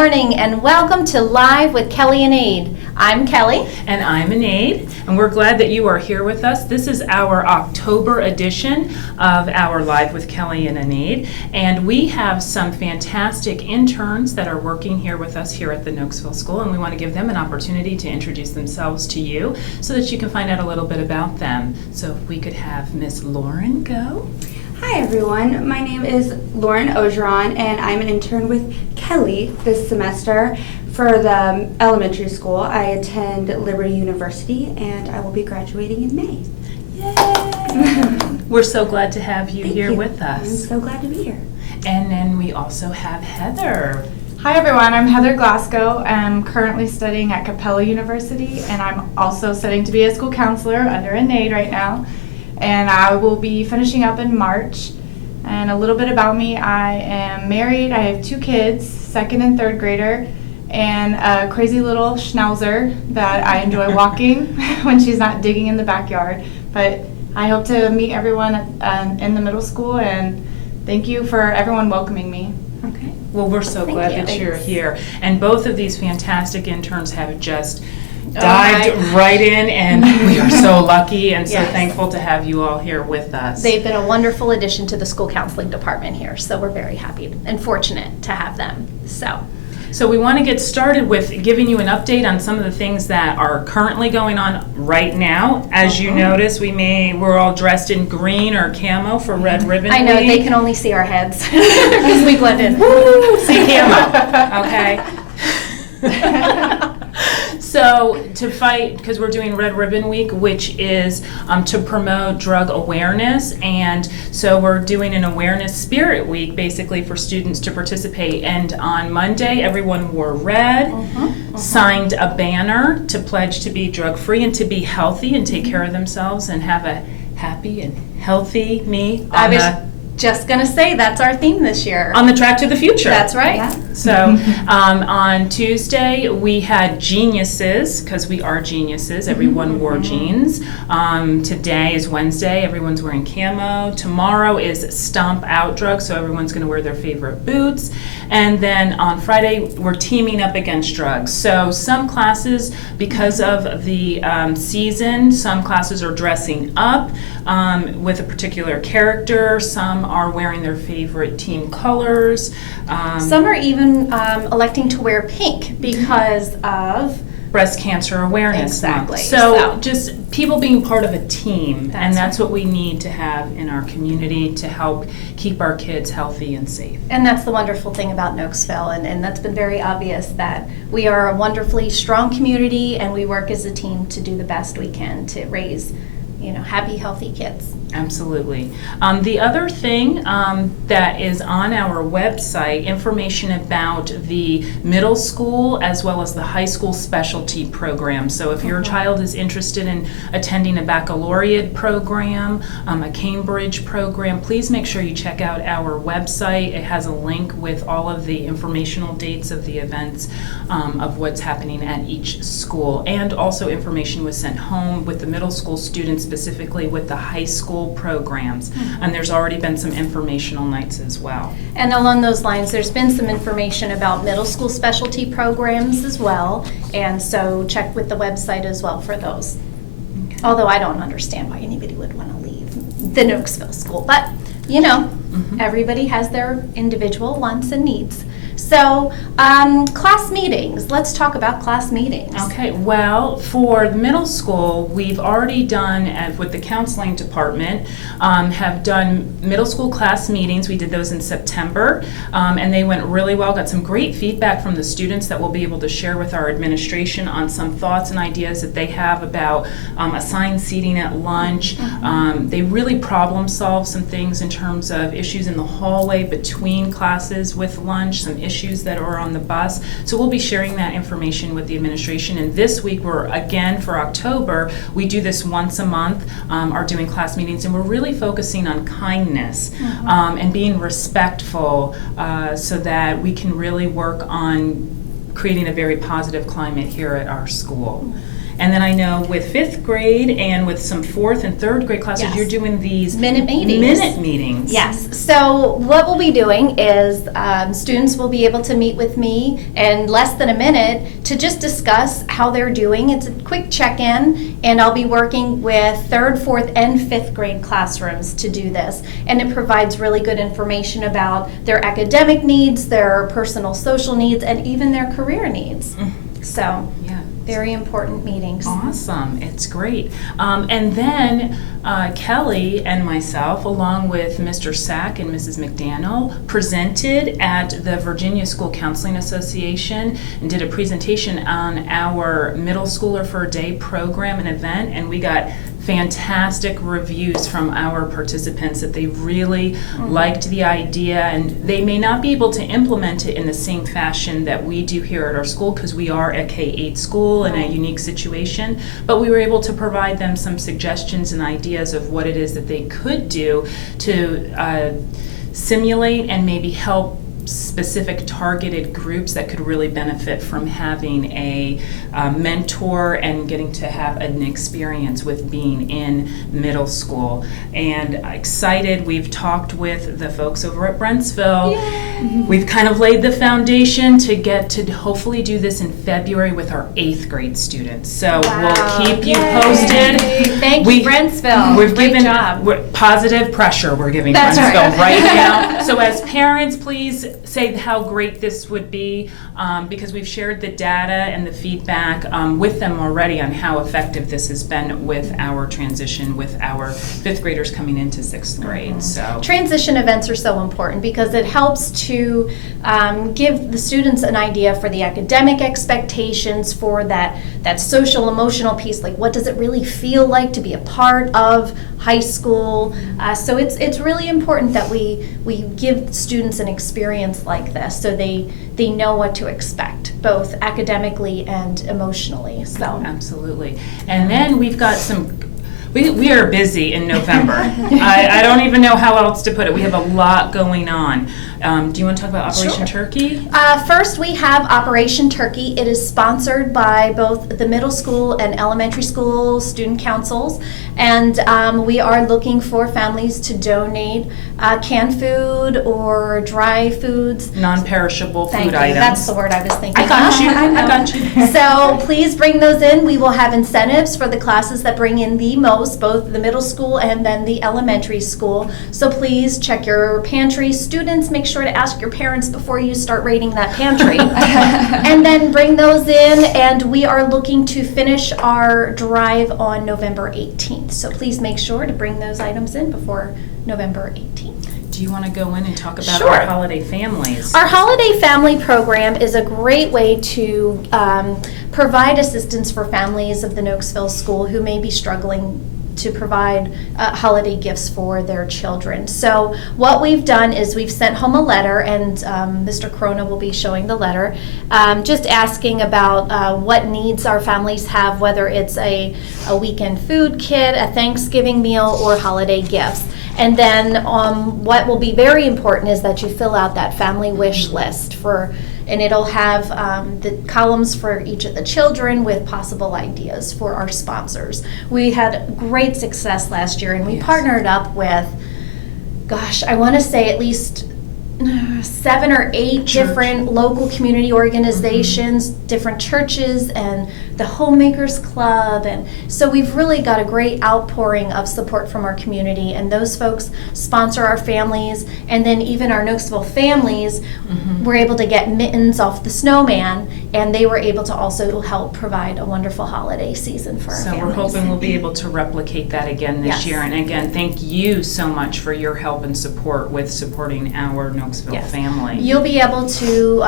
morning and welcome to Live with Kelly and Anaid. I'm Kelly. And I'm Anaid, and we're glad that you are here with us. This is our October edition of our Live with Kelly and Anaid, and we have some fantastic interns that are working here with us here at the Nokesville School, and we want to give them an opportunity to introduce themselves to you so that you can find out a little bit about them. So if we could have Miss Lauren go. Hi everyone, my name is Lauren Ogeron and I'm an intern with Kelly this semester for the elementary school. I attend Liberty University and I will be graduating in May. Yay! We're so glad to have you Thank here you. with us. I'm so glad to be here. And then we also have Heather. Hi everyone, I'm Heather Glasgow. I'm currently studying at Capella University and I'm also studying to be a school counselor under Anaid right now. And I will be finishing up in March. And a little bit about me, I am married, I have 2 kids, 2nd and 3rd grader, and a crazy little schnauzer that I enjoy walking when she's not digging in the backyard. But I hope to meet everyone in the middle school, and thank you for everyone welcoming me. Okay. Well, we're so glad that you're here. And both of these fantastic interns have just dived right in, and we are so lucky and so thankful to have you all here with us. They've been a wonderful addition to the school counseling department here, so we're very happy and fortunate to have them. So we want to get started with giving you an update on some of the things that are currently going on right now. As you notice, we're all dressed in green or camo for Red Ribbon I know, Week. they can only see our heads because we blend in. See camo, okay? So to fight, because we're doing Red Ribbon Week, which is to promote drug awareness, and so we're doing an awareness spirit week basically for students to participate. And on Monday, everyone wore red, signed a banner to pledge to be drug-free and to be healthy and take care of themselves and have a happy and healthy me Just gonna say that's our theme this year. on the track to the future. That's right. Yeah. So on Tuesday, we had geniuses, because we are geniuses. Everyone wore jeans. Today is Wednesday. Everyone's wearing camo. Tomorrow is Stomp Out Drug, so everyone's going to wear their favorite boots. And then on Friday, we're teaming up against drugs. So some classes, because of the season, some classes are dressing up with a particular character. Some are wearing their favorite team colors. Some are even electing to wear pink because of Breast Cancer Awareness Month. Exactly. So just people being part of a team, and that's right. what we need to have in our community to help keep our kids healthy and safe. And that's the wonderful thing about Nokesville, and that's been very obvious that we are a wonderfully strong community and we work as a team to do the best we can to raise, happy, healthy kids. Absolutely. The other thing that is on our website, information about the middle school as well as the high school specialty program. So if your child is interested in attending a baccalaureate program, a Cambridge program, please make sure you check out our website. It has a link with all of the informational dates of the events of what's happening at each school. And also information was sent home with the middle school students, specifically with the high school programs, and there's already been some informational nights as well. And along those lines, there's been some information about middle school specialty programs as well, and so check with the website as well for those. Okay. Although I don't understand why anybody would want to leave the Nokesville school, but everybody has their individual wants and needs. So, class meetings. Let's talk about class meetings. Okay, well, for the middle school, we've already done, with the counseling department, have done middle school class meetings. We did those in September, and they went really well. Got some great feedback from the students that we'll be able to share with our administration on some thoughts and ideas that they have about assigned seating at lunch. They really problem solved some things in terms of issues in the hallway between classes with lunch, some issues that are on the bus. So we'll be sharing that information with the administration. And this week, we're again for October, we do this once a month, are doing class meetings, and we're really focusing on kindness and being respectful so that we can really work on creating a very positive climate here at our school. And then I know with 5th grade and with some 4th and 3rd grade classes, Yes. you're doing these Minute meetings. Minute meetings. Yes. So what we'll be doing is students will be able to meet with me in less than a minute to just discuss how they're doing. It's a quick check-in, and I'll be working with 3rd, 4th, and 5th grade classrooms to do this. And it provides really good information about their academic needs, their personal social needs, and even their career needs. So, Yeah. very important meetings. Awesome, it's great. And then Kelly and myself, along with Mr. Sack and Mrs. McDaniel, presented at the Virginia School Counseling Association and did a presentation on our Middle Schooler for a Day program and event, and we got fantastic reviews from our participants that they really liked the idea, and they may not be able to implement it in the same fashion that we do here at our school because we are a K-8 school in a unique situation, but we were able to provide them some suggestions and ideas of what it is that they could do to simulate and maybe help specific targeted groups that could really benefit from having a mentor and getting to have an experience with being in middle school. And excited, we've talked with the folks over at Brentsville. Yay. We've kind of laid the foundation to get to hopefully do this in February with our 8th grade students. So we'll keep you posted. Thank you, Brentsville. We've Great given job. Positive pressure we're giving That's Brentsville right. now. So as parents, please say how great this would be because we've shared the data and the feedback with them already on how effective this has been with our transition with our 5th graders coming into 6th grade. So transition events are so important because it helps to give the students an idea for the academic expectations, for that social emotional piece, like what does it really feel like to be a part of high school. So it's really important that we give students an experience like this so they know what to expect, both academically and emotionally. So absolutely. And then we've got some. We are busy in November. I don't even know how else to put it. We have a lot going on. Do you want to talk about Operation Turkey? First, we have Operation Turkey. It is sponsored by both the middle school and elementary school student councils. And we are looking for families to donate canned food or dry foods. Non-perishable food Thank you. items. That's the word I was thinking. I got you. So please bring those in. We will have incentives for the classes that bring in the most, both the middle school and then the elementary school. So please check your pantry. Students, make sure to ask your parents before you start raiding that pantry. And then bring those in, and we are looking to finish our drive on November 18th. So please make sure to bring those items in before November 18th. Do you want to go in and talk about Sure. our holiday families? Our holiday family program is a great way to provide assistance for families of the Noakesville school who may be struggling to provide holiday gifts for their children. So what we've done is we've sent home a letter, and Mr. Corona will be showing the letter, just asking about what needs our families have, whether it's a weekend food kit, a Thanksgiving meal, or holiday gifts. And then what will be very important is that you fill out that family wish list and it'll have the columns for each of the children with possible ideas for our sponsors. We had great success last year, and we partnered up with, I want to say at least 7 or 8 different local community organizations, different churches, and the Homemakers Club. And so we've really got a great outpouring of support from our community, and those folks sponsor our families. And then even our Noakesville families were able to get mittens off the snowman, and they were able to also help provide a wonderful holiday season for our families. So we're hoping we'll be able to replicate that again this year. And again, thank you so much for your help and support with supporting our Noakesville family. You'll be able to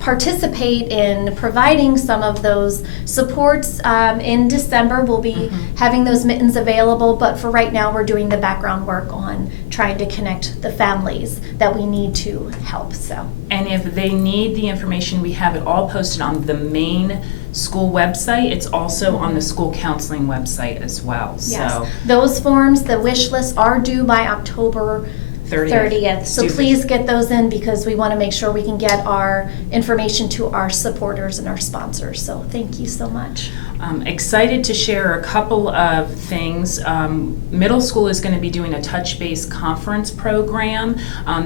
participate in providing some of those supports in December. We'll be having those mittens available, but for right now we're doing the background work on trying to connect the families that we need to help. So. And if they need the information, we have it all posted on the main school website. It's also on the school counseling website as well. Yes. So those forms, the wish lists, are due by October 30th. So please get those in, because we want to make sure we can get our information to our supporters and our sponsors. So thank you so much. Excited to share a couple of things. Middle school is going to be doing a touch base conference program.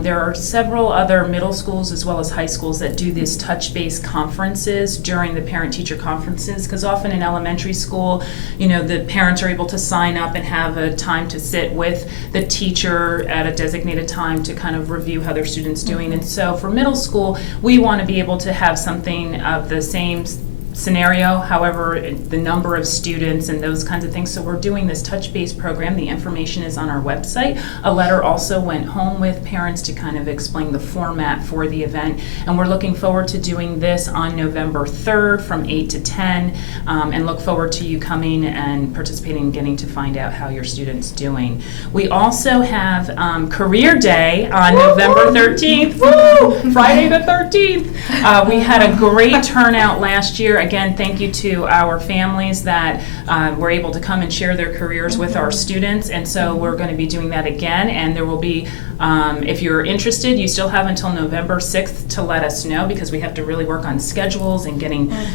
There are several other middle schools as well as high schools that do these touch base conferences during the parent teacher conferences, because often in elementary school, the parents are able to sign up and have a time to sit with the teacher at a designated time to kind of review how their student's doing. And so for middle school, we want to be able to have something of the same scenario, however, the number of students and those kinds of things. So we're doing this touch base program. The information is on our website. A letter also went home with parents to kind of explain the format for the event. And we're looking forward to doing this on November 3rd from 8 to 10, and look forward to you coming and participating and getting to find out how your student's doing. We also have Career Day on November 13th. Woo! Friday the 13th. We had a great turnout last year. Again, thank you to our families that were able to come and share their careers with our students, and so we're going to be doing that again, and there will be, if you're interested, you still have until November 6th to let us know, because we have to really work on schedules and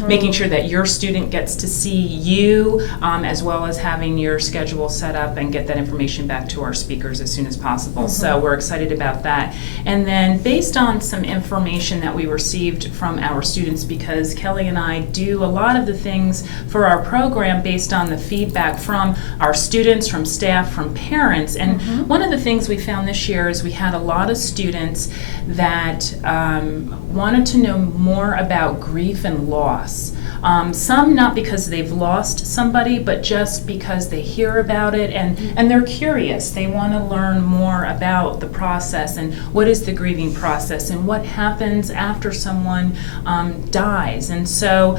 making sure that your student gets to see you, as well as having your schedule set up and get that information back to our speakers as soon as possible. So we're excited about that. And then based on some information that we received from our students, because Kelly and I do a lot of the things for our program based on the feedback from our students, from staff, from parents. And one of the things we found this year is we had a lot of students that wanted to know more about grief and loss. Some not because they've lost somebody, but just because they hear about it and they're curious. They want to learn more about the process and what is the grieving process and what happens after someone dies. And so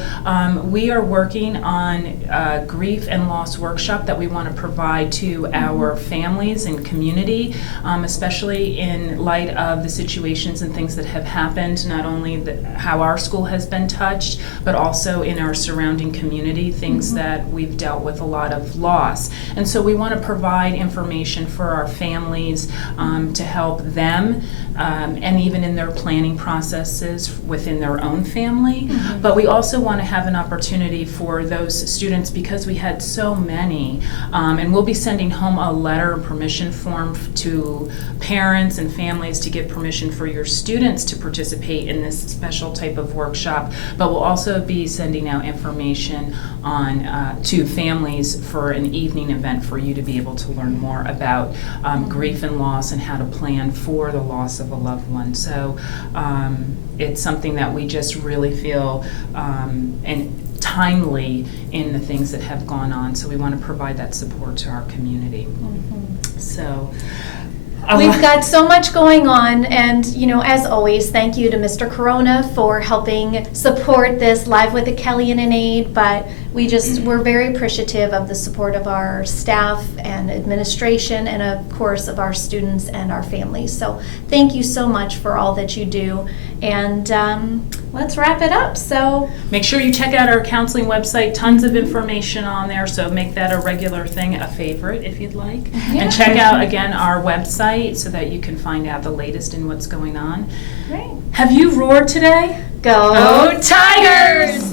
we are working on a grief and loss workshop that we want to provide to our families and community, especially in light of the situations and things that have happened, not only how our school has been touched, but also in our surrounding community, things that we've dealt with a lot of loss. And so we want to provide information for our families to help them, and even in their planning processes within their own family. But we also want to have an opportunity for those students, because we had so many, and we'll be sending home a letter permission form to parents and families to give permission for your students to participate in this special type of workshop. But we'll also be sending out information on to families for an evening event for you to be able to learn more about grief and loss and how to plan for the loss of a loved one. So it's something that we just really feel and timely in the things that have gone on. So we want to provide that support to our community. So we've got so much going on, and as always, thank you to Mr. Corona for helping support this Live with Kelly and Anaid. But we're very appreciative of the support of our staff and administration, and of course of our students and our families. So thank you so much for all that you do, and let's wrap it up. So make sure you check out our counseling website, tons of information on there, so make that a regular thing, a favorite if you'd like. And check out again our website so that you can find out the latest in what's going on. Great. Have you roared today? Go Tigers!